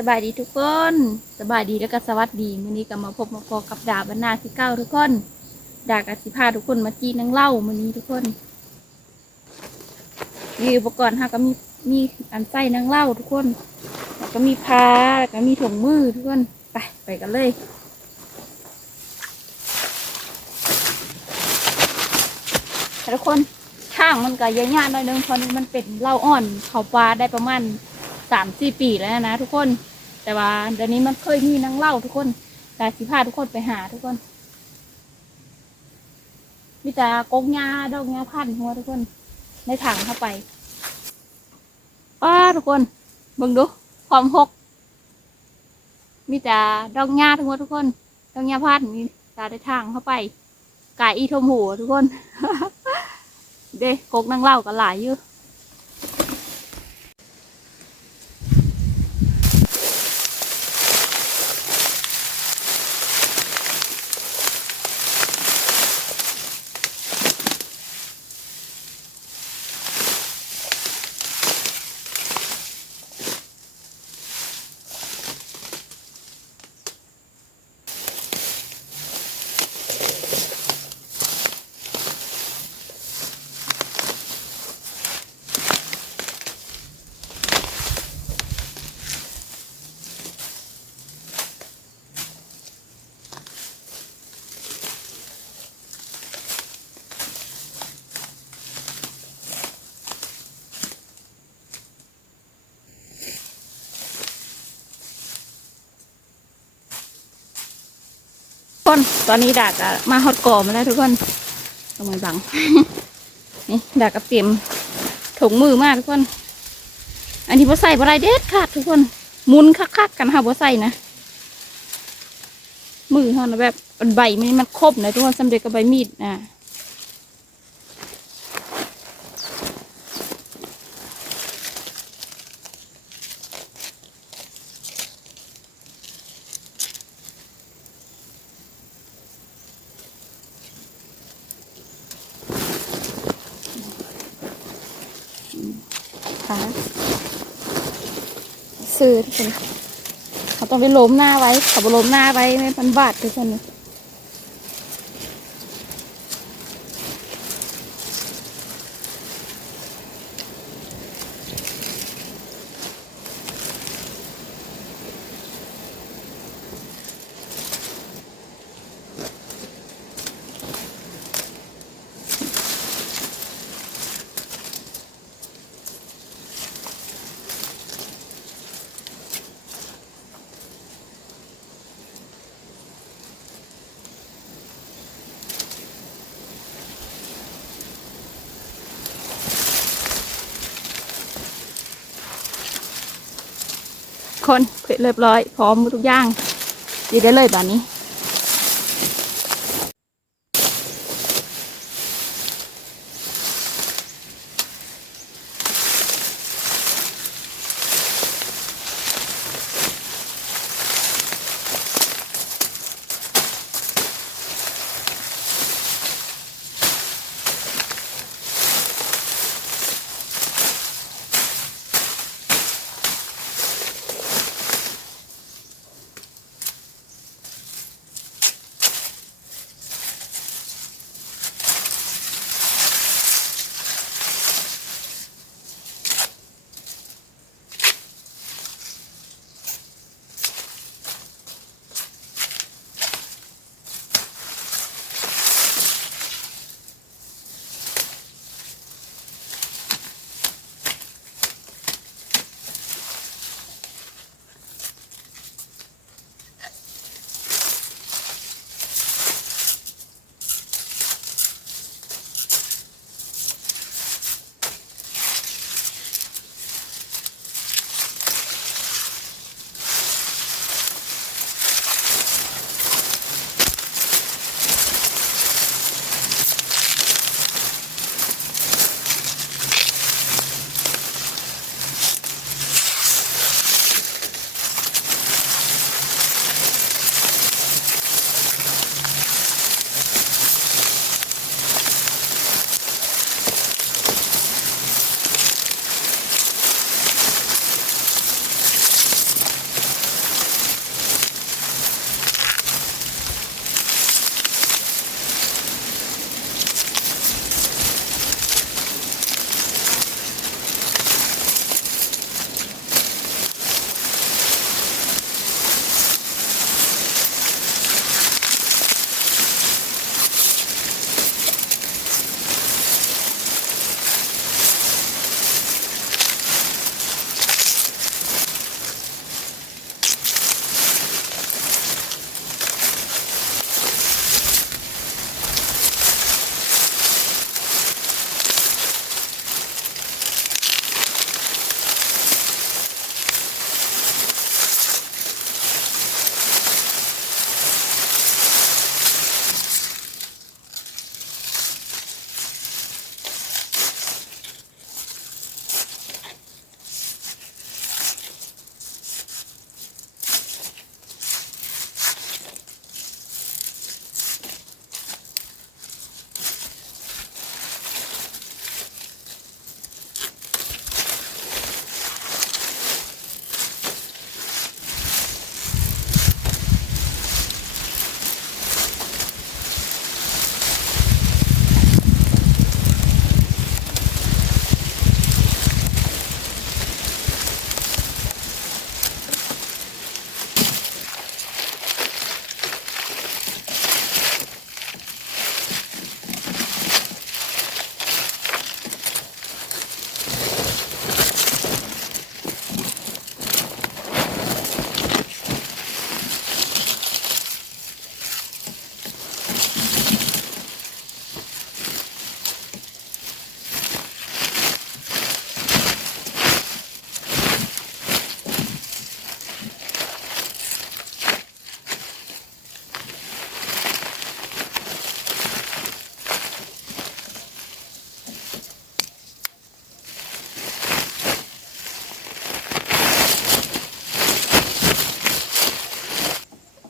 สบายดีทุกคนสบายดีแล้วก็สวัสดีมื้อนี้ก็มาพบมาพอกับดาบรรณาที่เก้าทุกคนดากสิพาทุกคนมาจีนังเล่ามื้อนี้ทุกคนมีอุปกรณ์ค่ะก็มีอันใส่นังเล่าทุกคนแล้วก็มีพาแล้วก็มีถุงมือทุกคนไปกันเลยทุกคนช่างมันก็เยอะๆหน่อยนึงเพราะมันเป็นเหล้าอ่อนเขาปลาได้ประมาณ3-4 ปีแล้วนะทุกคนแต่ว่าเดี๋ยวนี้มันเคยมีนังเหล้าทุกคนแต่สิพาทุกคนไปหาทุกคนมีแต่กงยาดอกยาพันหัวทุกคนในถังเข้าไปทุกคนเบิ่งดูความหกมีแต่ดอกยาทุกคนดอกยาพันมีแต่ในถังเข้าไปกายอีทมหูทุกคน เด้กกนังเหล้าก็หลายอยู่คนตอนนี้ดากมาฮอตก่อมาแล้วทุกคนตรงไหนบัง นี่ดากเตรียมถุงมือมากทุกคนอันนี้บ่ใส่บ่ได้เด็ดขาดทุกคนหมุนคักๆกันค่ะบ่ใส่นะมือเขานะแบบใบมันครบนะทุกคนสำเร็จกับใบมีดค่ะซื้อทุกคนเขาต้องไปล้มหน้าไว้เขาไปล้มหน้าไว้ไม่พันบาททุกคนคนเสร็จเรียบร้อยพร้อมทุกอย่างดีได้เลยแบบนี้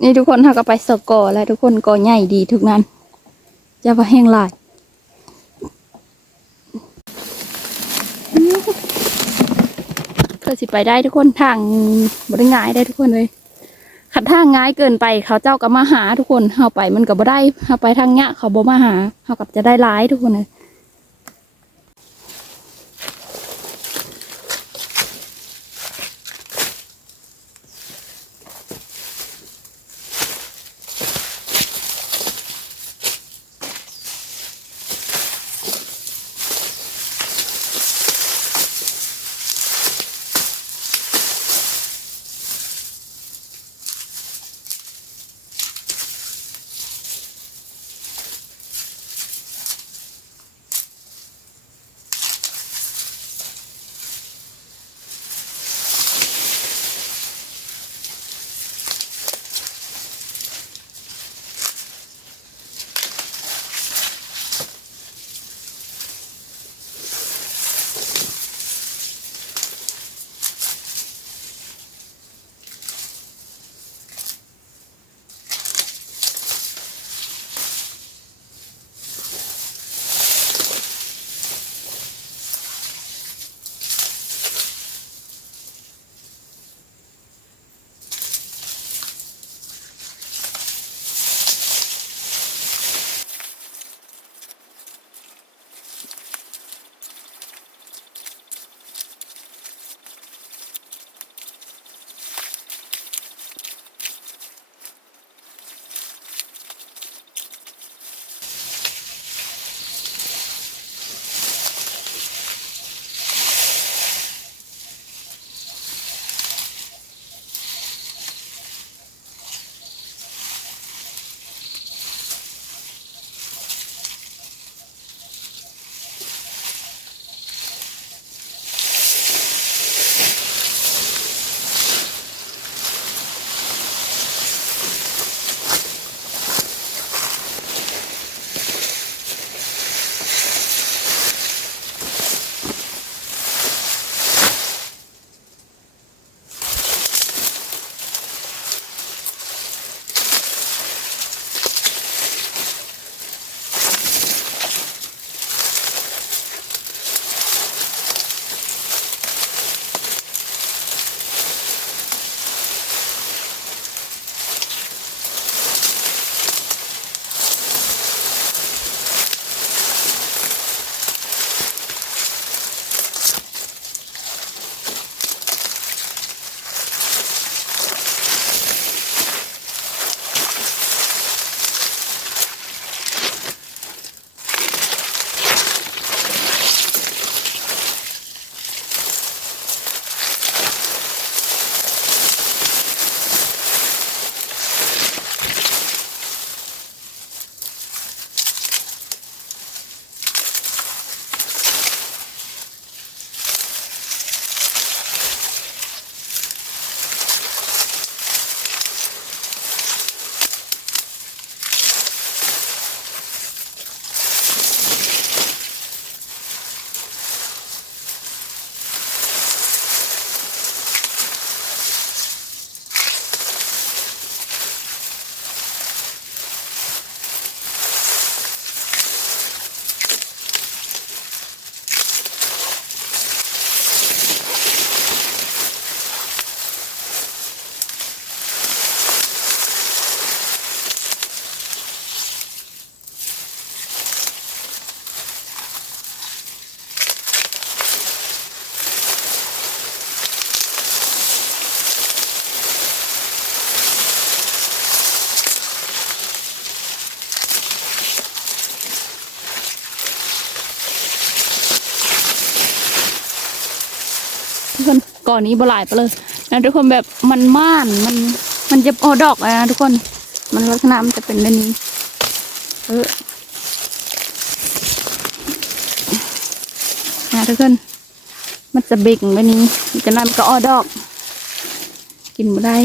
นี่ทุกคนเขาก็ไปสกอแล้วทุกคนก็ใหญ่ดีทุกนั้นจะว่าแห้งหลายเพื่อสิไปได้ทุกคนทางบริง่ายได้ทุกคนเลยขัดทางง่ายเกินไปเขาเจ้าก็มาหาทุกคนเขาไปมันก็บ่ได้เขาไปทางเนี้ยเขาบ่มาหาเขากับจะได้ร้ายทุกคนเลยทุกคนก่อนนี้บหลายไปเลยนะทุกคนแบบมันม่านมันจะออดอกนะทุกคนมันลักษณะมันจะเป็นแบบนี้นะทุกคนมันจะเบ่งแบบนี้จะนั่นก็ออดอกกินไม่ได้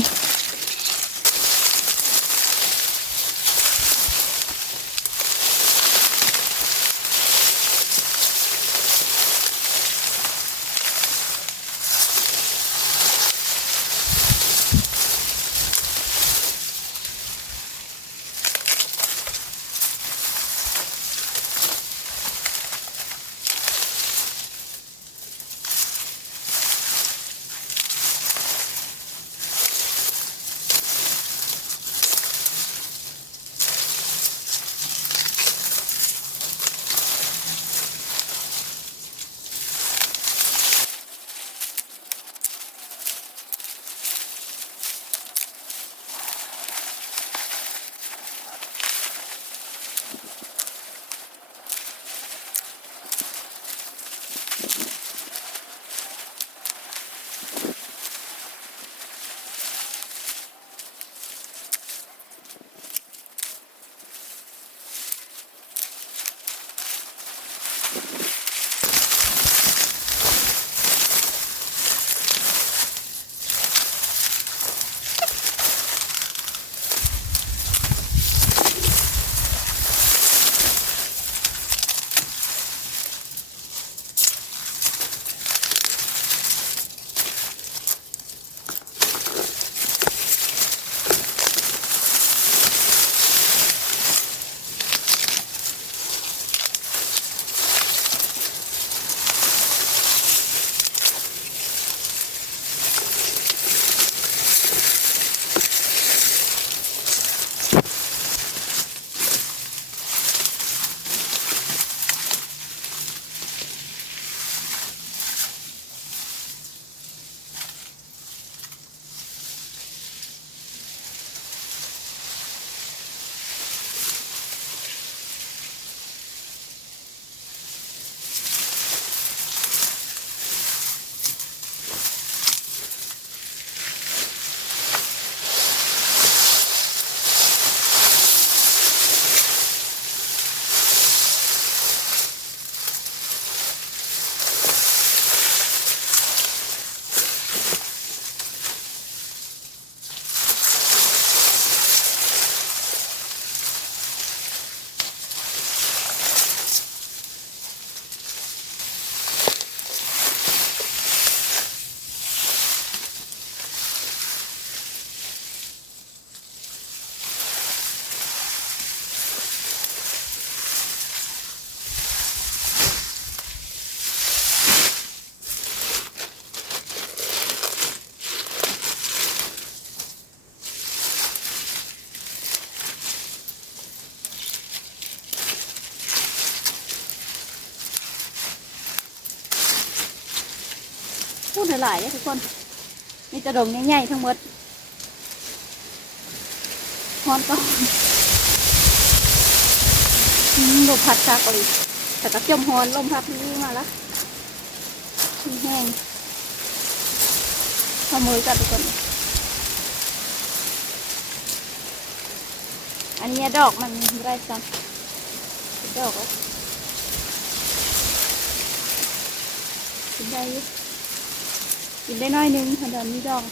หลายๆทุกคนนี่จะดงใหญ่ๆทั้งหมดฮอนก็ลมพัดจากไปแต่ก็จมฮอนลมพัดนี่มาแล้วแห้งขโมยกันทุกคนอันนี้ดอกมันไรซ้ำดอกอ่ะกินได้กินได้น้อยนึงเดี๋ยวนี้ดอก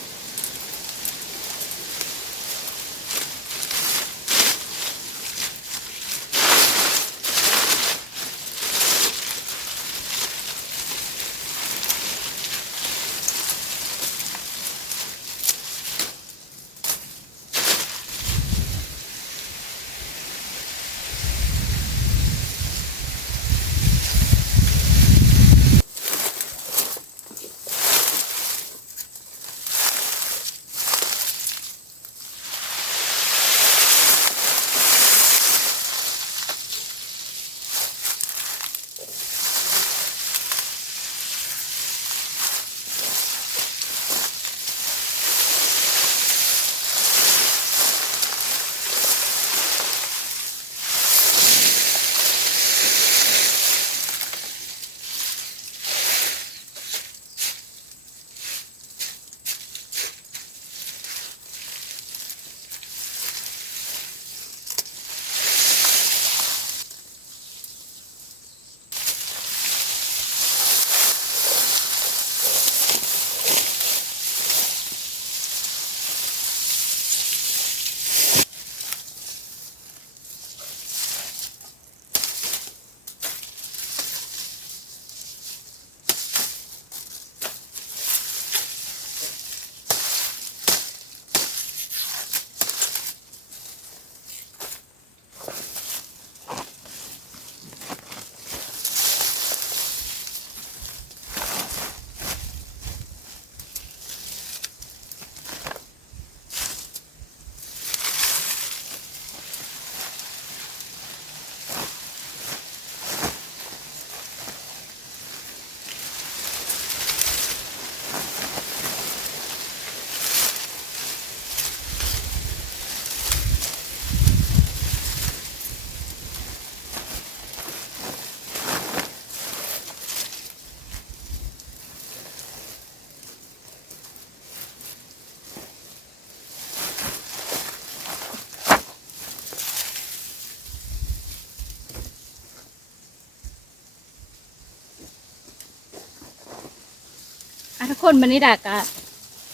ทุกคนวันนี้ดากะ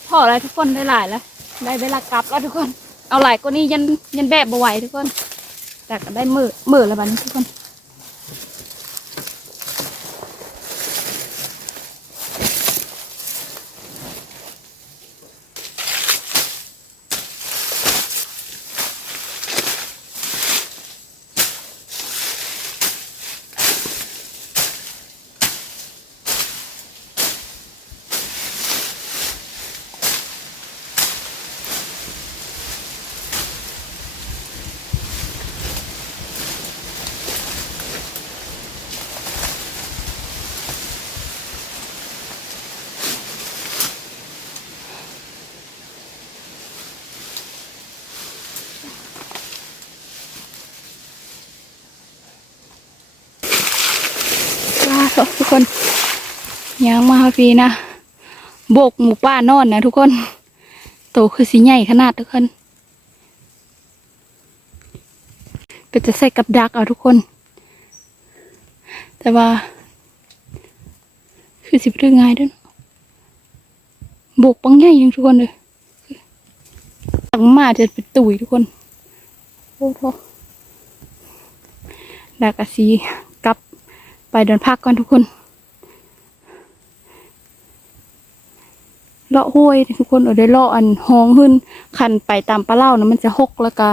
พออะไรทุกคนได้หลายแล้วได้เวลากลับแล้วทุกคนเอาหลายกว่านี้ยันแบบบ่ไหวทุกคนดากะได้มือแล้วบัดนี้ทุกคนทุกคนยังมาฟีนะโบกหมูป่านอนนะทุกคนโตคือสีใหญ่ขนาดทุกคนก็จะใส่กับดักเอาทุกคนแต่ว่าคือสิบเรื่องง่ายด้วยโบกปังใหญ่ยังทุกคนเลยตังมาจะเป็นตุ๋ยทุกคนโอ้โหดักอาซีกลับไปเดินพักก่อนทุกคนเลาะห้วยทุกคนได้เลาะอันห้องขึ้นคันไปตามปลาเล่านะมันจะหกแล้วก็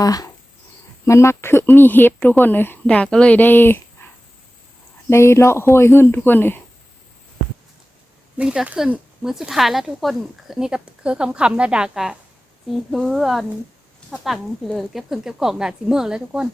มันมักคือมีเห็บทุกคนเลยดาก็เลยได้เลาะห้วยขึ้นทุกคนเลยนี่ก็ขึ้นมื้อสุดท้ายแล้วทุกคนนี่ก็คือคำแล้วดากะสีเฮือนถ้าตั้งเลยเก็บเครื่องเก็บของดาสีเมืองแล้วทุกคน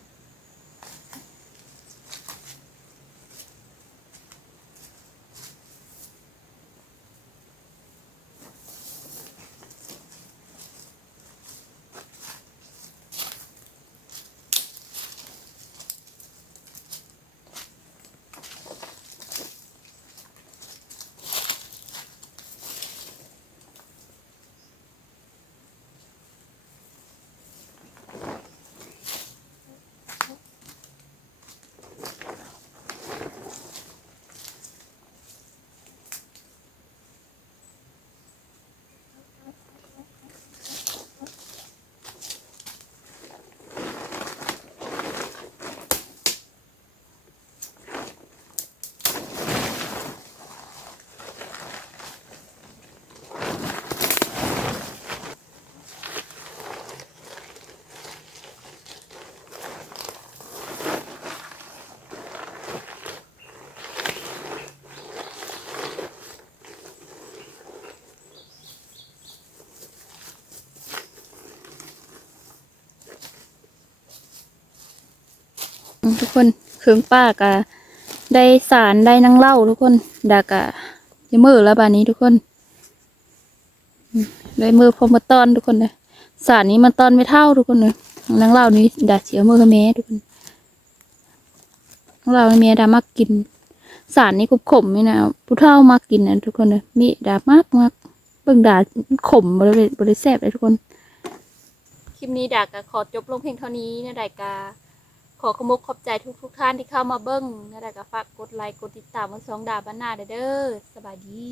ทุกคนเครื่องป้ากะได้สารได้นังเหล้าทุกคนดากะจะมือแล้วบานนี้ทุกคนได้มือพอมาตอนทุกคนเลยสารนี้มันตอนไม่เท่าทุกคนเลยนังเหล้านี้ดาเสียมือแม่ทุกคนนังเหล้าแม่ดามักกินสารนี้ขมนี่นะผู้เฒ่ามักกินนะทุกคนเลยมีดามากเบิ่งดาขมบริแซ่บเลยทุกคนคลิปนี้ดากะขอจบลงเพียงเท่านี้นะดากะขอขอบใจทุกท่านที่เข้ามาเบิ่งนะดากะฝากกดไลค์กดติดตามวันสองดาบ้านนาเด้อสบายดี